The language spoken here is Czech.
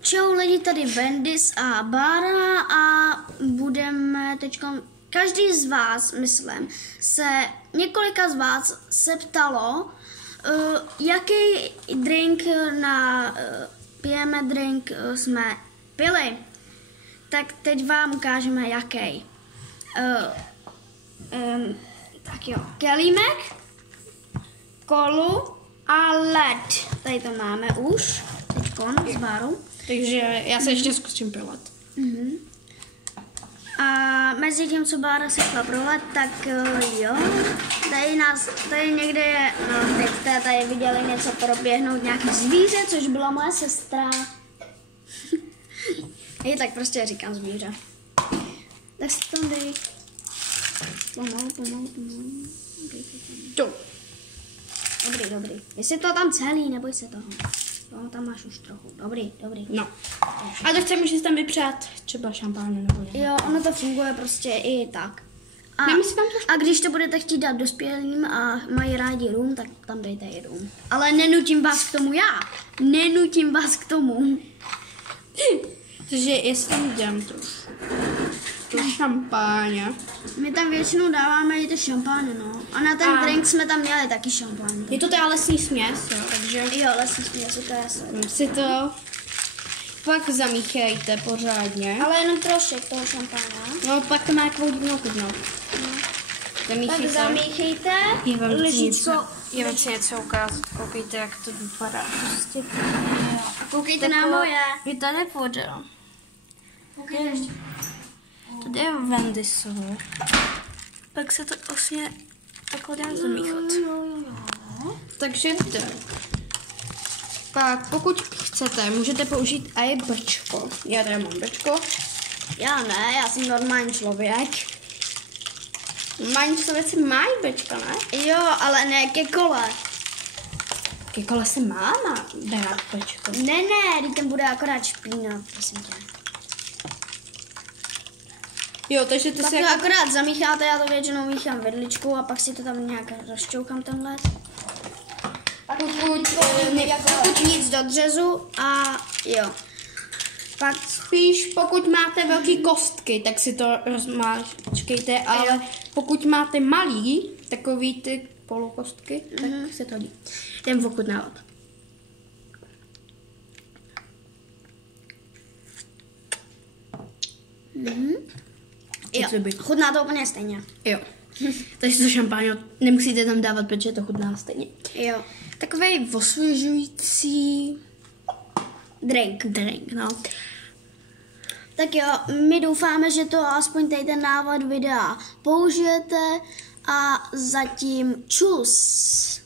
Čau lidi, tady Bendis a Bára a budeme teďka, každý z vás, myslím, několika z vás se ptalo, jaký drink pijeme drink jsme pili. Tak teď vám ukážeme jaký. Tak jo, kelímek, kolu a led. Tady to máme už, teďkon s Bárou. Takže já se ještě zkusím prolet. A mezi tím, co Bára se šla prolet, tak jo, tady někde je, no teď jste tady viděli něco proběhnout, nějaký zvíře, což byla moje sestra. Tak prostě říkám zvíře. Tak si tam dej. Pomalu. Dobrý. Jestli to tam celý, neboj se toho. No, tam máš už trochu. Dobrý. No. A to chceme, že tam vypřát třeba šampáně nebo něco. Jo, ono to funguje prostě i tak. A když to budete chtít dát dospělým a mají rádi rum, tak tam dejte i rum. Ale nenutím vás k tomu já. Nenutím vás k tomu. Takže jestli tam dám to šampáně. My tam většinou dáváme i ty šampány, no. A na ten drink jsme tam měli taky šampány. Je to teda lesní směs, jo, takže... Jo, lesní směs, to je jasné. Si to pak zamíchejte pořádně. Ale jenom trošek toho šampána. No, pak to má takovou divnou chutnou. Tak zamíchejte. Já vám chci něco ukázat. Koukejte, jak to vypadá. Prostě. Koukejte na moje. Je tady voda. Koukejte ještě. Tady je Vendisovo. Pak se to vlastně takhle dá zamíchat. Takže tak. Pak pokud chcete, můžete použít i bečko. Já tady mám bečko. Já ne, já jsem normální člověk. Normální člověci mají bečka, ne? Jo, ale ne ke kole. Ke kole se má dát bečko. Ne, teď ten bude akorát špínat, prosím tě. Jo, takže ty Pak si to jako... akorát zamícháte, já to většinou míchám vedličkou a pak si to tam nějak rozčoukám ten led. Pokud nic do dřezu a jo. Pak spíš pokud máte velký kostky, tak si to rozmáčkejte, ale pokud máte malý, takový ty polokostky, tak se to dí. Jdem ochutnávat. Jo, chutná to úplně stejně. Jo. Takže to šampáně nemusíte tam dávat, protože to chutná stejně. Jo. Takovej osvěžující drink, no. Tak jo, my doufáme, že to aspoň tady ten návod videa použijete a zatím čus.